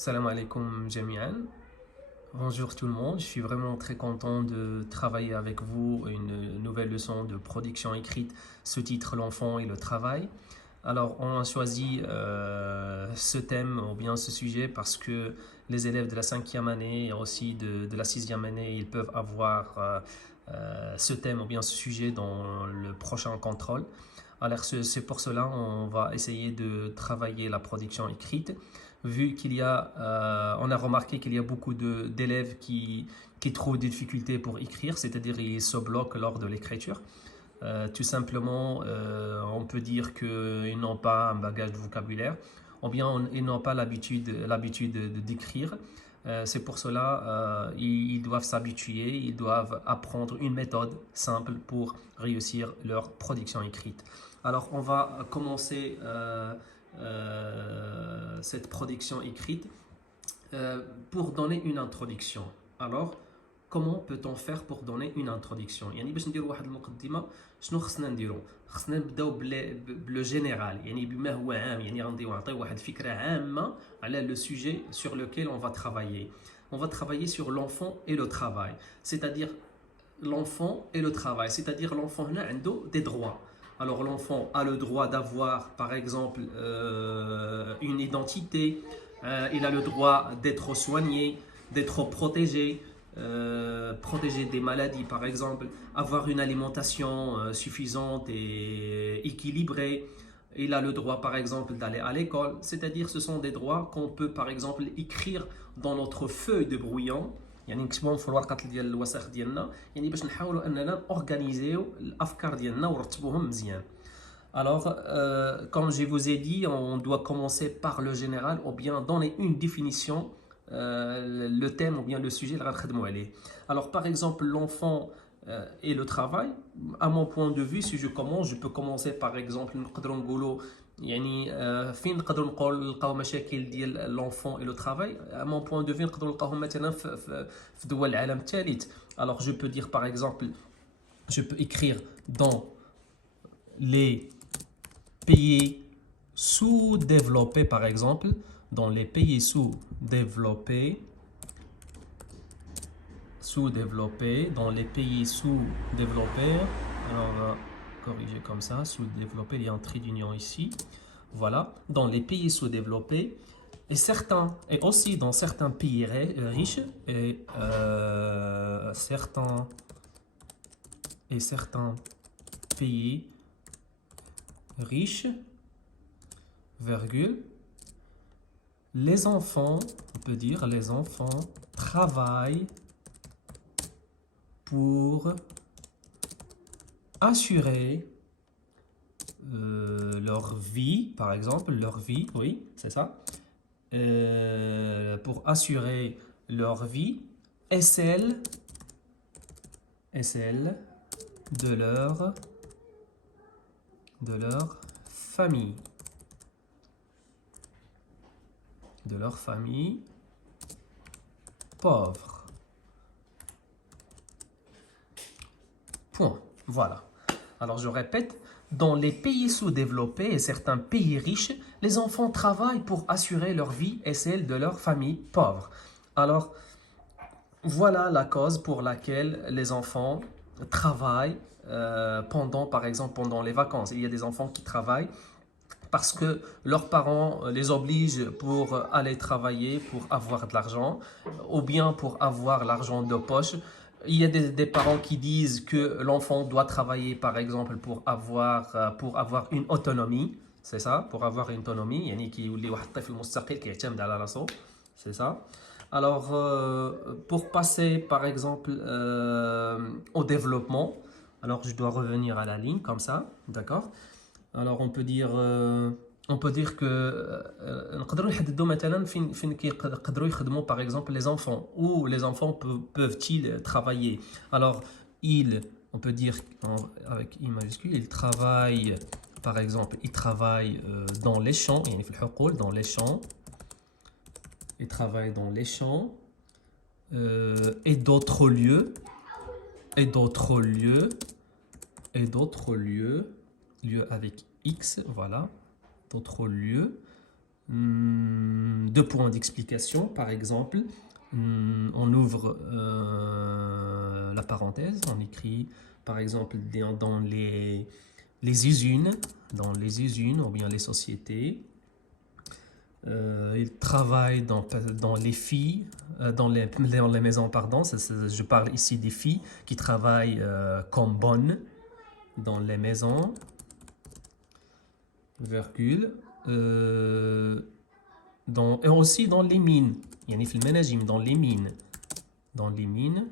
Salam alaikum jami'an. Bonjour tout le monde, je suis vraiment très content de travailler avec vous une nouvelle leçon de production écrite sous-titre L'enfant et le travail. Alors on a choisi ce thème ou bien ce sujet parce que les élèves de la cinquième année et aussi de la sixième année, ils peuvent avoir ce thème ou bien ce sujet dans le prochain contrôle. Alors c'est pour cela on va essayer de travailler la production écrite vu qu'il y a, on a remarqué qu'il y a beaucoup d'élèves qui trouvent des difficultés pour écrire, c'est-à-dire ils se bloquent lors de l'écriture. Tout simplement, on peut dire qu'ils n'ont pas un bagage de vocabulaire, ou bien ils n'ont pas l'habitude d'écrire. C'est pour cela ils doivent s'habituer, ils doivent apprendre une méthode simple pour réussir leur production écrite. Alors, on va commencer cette production écrite pour donner une introduction. Alors, comment peut-on faire pour donner une introduction؟ يعني باش نديروا واحد المقدمة شنو خصنا نديروا؟ خصنا نبداو بلو جينيرال يعني بما هو عام يعني نعطيو واحد فكرة عامة على le sujet sur lequel on va travailler. On va travailler sur l'enfant et le travail, c'est-à-dire l'enfant et le travail, c'est-à-dire l'enfant هنا عنده des droits. Alors l'enfant a le droit d'avoir par exemple une identité, il a le droit d'être soigné, d'être protégé, protéger des maladies par exemple, avoir une alimentation suffisante et équilibrée. Il a le droit par exemple d'aller à l'école, c'est-à-dire ce sont des droits qu'on peut par exemple écrire dans notre feuille de brouillon. يعني نكتبوهم في الورقه ديال الوسخ ديالنا يعني باش نحاولوا اننا اورغانيزيو الافكار ديالنا ونرتبوهم مزيان. Alors, comme je vous ai dit, on doit commencer par le général ou bien donner une définition, le thème ou bien le sujet. Alors, par exemple, l'enfant et le travail, à mon point de vue, si je commence, je peux commencer par exemple, يعني فين نقدروا نلقاو مشاكل ديال l'enfant et le travail. À mon point de vue نقدروا نلقاوهم مثلا في دول العالم الثالث. Alors, je peux dire par exemple, je peux écrire dans les pays sous-développés, par exemple, dans les pays sous-développés, dans les pays sous-développés, alors on va corriger comme ça, sous-développés, il y a un trait d'union ici, voilà, dans les pays sous-développés, et aussi dans certains pays riches, et certains pays riches, virgule, les enfants, on peut dire les enfants travaillent pour assurer leur vie, par exemple, leur vie, oui, c'est ça, pour assurer leur vie et celle de leur famille. De leur famille pauvre. Point. Voilà. Alors je répète, dans les pays sous-développés et certains pays riches, les enfants travaillent pour assurer leur vie et celle de leur famille pauvre. Alors, voilà la cause pour laquelle les enfants travaillent par exemple, pendant les vacances. Il y a des enfants qui travaillent parce que leurs parents les obligent pour aller travailler, pour avoir de l'argent, ou bien pour avoir l'argent de poche. Il y a des parents qui disent que l'enfant doit travailler, par exemple, pour avoir une autonomie. C'est ça, pour avoir une autonomie. يعني كي يولي واحد الطفل مستقل كيعتمد على راسو. C'est ça. Alors, pour passer, par exemple, au développement, alors je dois revenir à la ligne, comme ça, d'accord? Alors, on peut dire que نقدروا نحددوا مثلا فين كيقدروا يخدموا par exemple les enfants, où les enfants peuvent-ils travailler. Alors, on peut dire avec I majuscule, ils travaillent, par exemple, ils travaillent dans les champs, يعني في الحقول, dans les champs. Ils travaillent dans les champs et d'autres lieux, lieux avec X, voilà, d'autres lieux Deux points d'explication, par exemple. On ouvre la parenthèse, on écrit par exemple dans les usines ou bien les sociétés. Ils travaillent dans les filles, dans les maisons, pardon. Je parle ici des filles qui travaillent comme bonnes dans les maisons, virgule. Et aussi dans les mines. يعني في المناجم dans les mines. Dans les mines.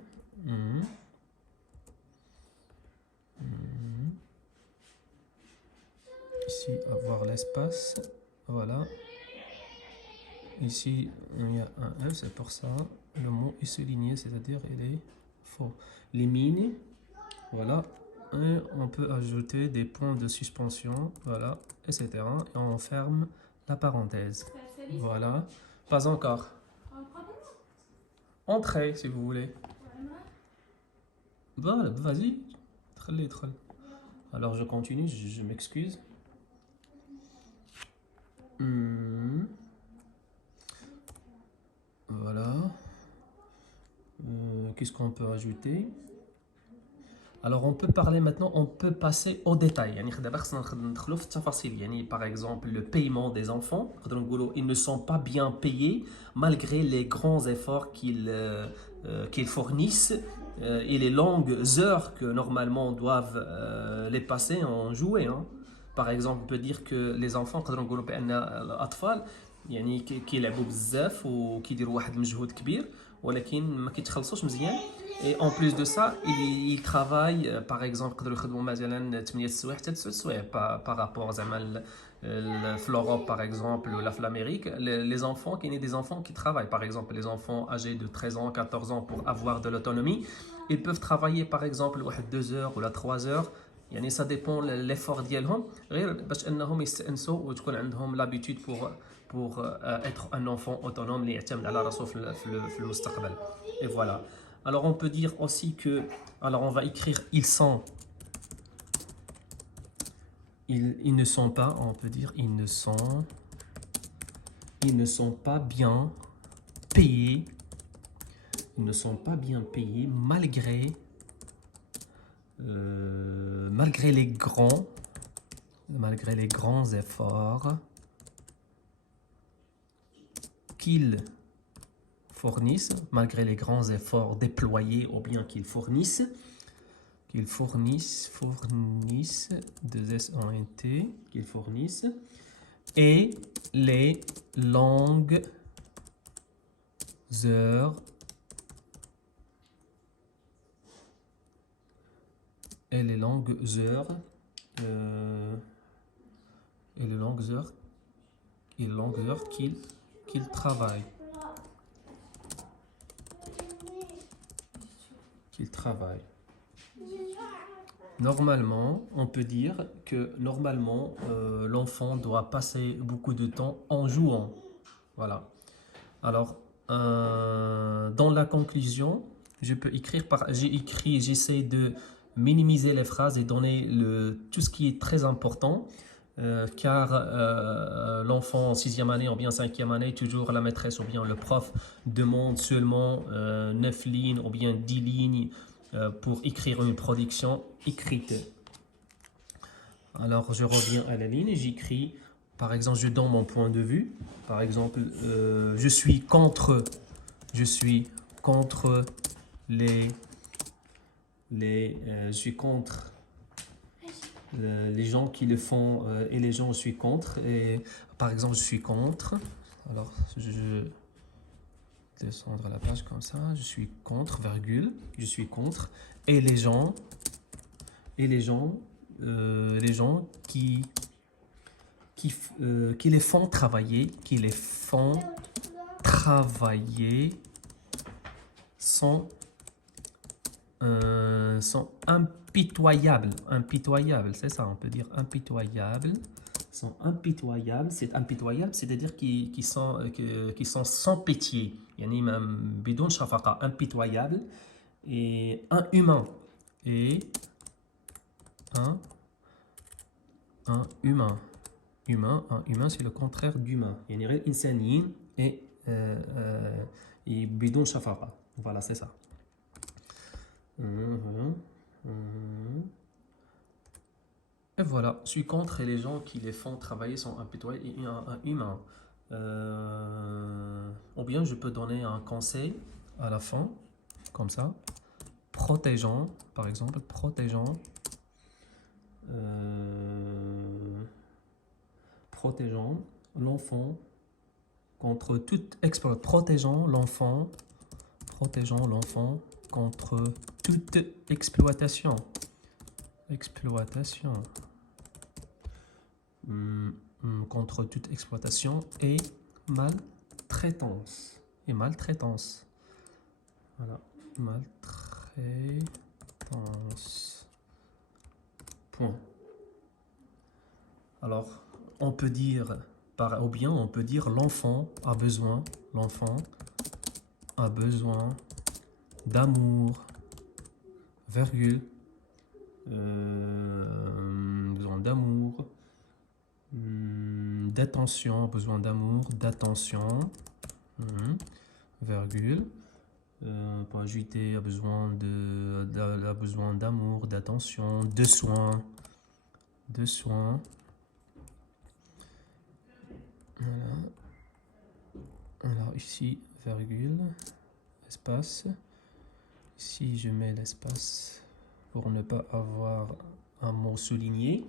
Ici, avoir l'espace. Voilà. Ici, il y a un F, c'est pour ça. Le mot est souligné, c'est-à-dire il est faux. Les mines. Voilà. Et on peut ajouter des points de suspension. Voilà. Etc. Et on ferme la parenthèse. Voilà. Pas encore. Entrez si vous voulez. Voilà, vas-y. Très. Alors je continue, je m'excuse. Voilà. Qu'est-ce qu'on peut ajouter? Alors on peut parler maintenant, on peut passer au détail. Par exemple, le paiement des enfants. Ils ne sont pas bien payés malgré les grands efforts qu'ils fournissent et les longues heures que normalement doivent les passer en jouer. Par exemple, on peut dire que les enfants الأطفال يعني كيلعبوا بزاف وكيديروا واحد المجهود كبير ولكن ما كيتخلصوش مزيان. Et en plus de ça, ils travaillent, par exemple, يقدروا يخدموا مثلا 8 سوايع حتى 9 سوايع par rapport زعما في l'Europe par exemple ou l'Amérique, les enfants qui sont des enfants qui travaillent, par exemple les enfants âgés de 13 ans, 14 ans pour avoir de l'autonomie, ils peuvent travailler par exemple 2 heures ou 3 heures. يعني ça dépend l'effort ديالهم غير باش انهم يستانسوا وتكون عندهم l'habitude pour être un enfant autonome اللي يعتمد على راسه في المستقبل. Et voilà. Alors on peut dire aussi que, alors on va écrire ils sont, ils ne sont pas, on peut dire ils ne sont pas bien payés, ils ne sont pas bien payés malgré les grands efforts qu'ils fournissent, malgré les grands efforts déployés ou bien qu'ils fournissent, deux S-O-N-T, qu'ils fournissent, et les longues heures qu'ils travaillent. Normalement, on peut dire que normalement, l'enfant doit passer beaucoup de temps en jouant. Voilà. Alors, dans la conclusion, je peux écrire j'essaie de minimiser les phrases et donner tout ce qui est très important. Car l'enfant en 6e année ou bien 5e année, toujours la maîtresse ou bien le prof demande seulement 9 lignes ou bien 10 lignes pour écrire une production écrite. Alors je reviens à la ligne et j'écris, par exemple, je donne mon point de vue. Par exemple, je suis contre les gens qui le font et les gens je suis contre. Et par exemple, je suis contre. Alors, je descendre la page comme ça. Je suis contre, virgule. Je suis contre. Et les gens qui les font travailler, sont impitoyables, c'est ça, on peut dire impitoyables, sont impitoyables, c'est-à-dire qui sont sans pitié, يعني بدون شفقة, impitoyables, et inhumains, et un humain. humain. Un humain, c'est le contraire d'humain. يعني غير إنسانيين et بدون شفقة. Voilà, c'est ça. Et voilà, je suis contre les gens qui les font travailler sans impitoyable et un humain. Ou bien je peux donner un conseil à la fin, comme ça, protégeant, par exemple, protégeant l'enfant contre toute protégeant l'enfant contre toute exploitation. Contre toute exploitation et maltraitance. Voilà, maltraitance. Point. Alors, on peut dire, ou bien on peut dire l'enfant a besoin d'amour, virgule, besoin d'amour, d'attention, besoin d'amour, d'attention, virgule, pour ajouter, a besoin d'amour, d'attention, de soins. Voilà. Alors ici, virgule, espace. Ici, je mets l'espace pour ne pas avoir un mot souligné.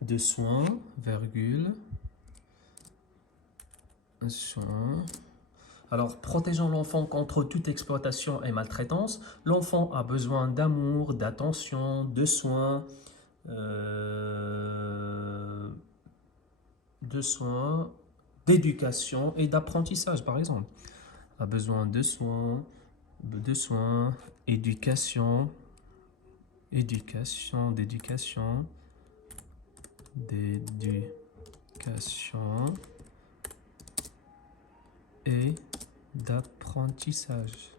De soins, virgule, soins. Alors, protégeant l'enfant contre toute exploitation et maltraitance, l'enfant a besoin d'amour, d'attention, de soins, d'éducation et d'apprentissage, par exemple. A besoin de soins, d'éducation et d'apprentissage.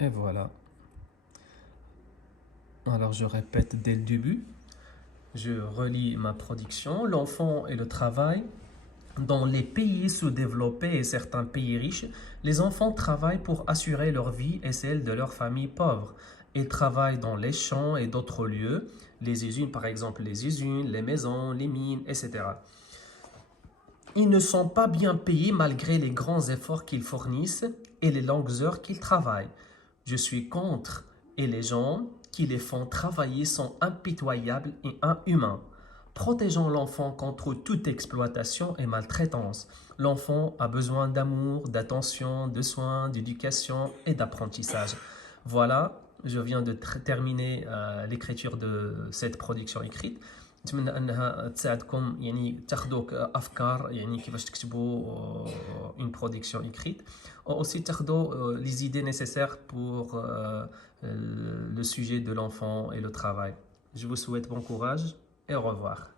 Et voilà. Alors je répète dès le début. Je relis ma production. L'enfant et le travail. Dans les pays sous-développés et certains pays riches, les enfants travaillent pour assurer leur vie et celle de leurs familles pauvres. Ils travaillent dans les champs et d'autres lieux, les usines par exemple, les usines, les maisons, les mines, etc. Ils ne sont pas bien payés malgré les grands efforts qu'ils fournissent et les longues heures qu'ils travaillent. Je suis contre et les gens qui les font travailler sont impitoyables et inhumains. Protégeons l'enfant contre toute exploitation et maltraitance. L'enfant a besoin d'amour, d'attention, de soins, d'éducation et d'apprentissage. Voilà, je viens de terminer l'écriture de cette production écrite. نتمنى انها تساعدكم يعني تاخذوا افكار يعني كيفاش تكتبوا une production écrite aussi تاخذوا les idées nécessaires pour le sujet de l'enfant et le travail. Je vous souhaite bon courage et au revoir.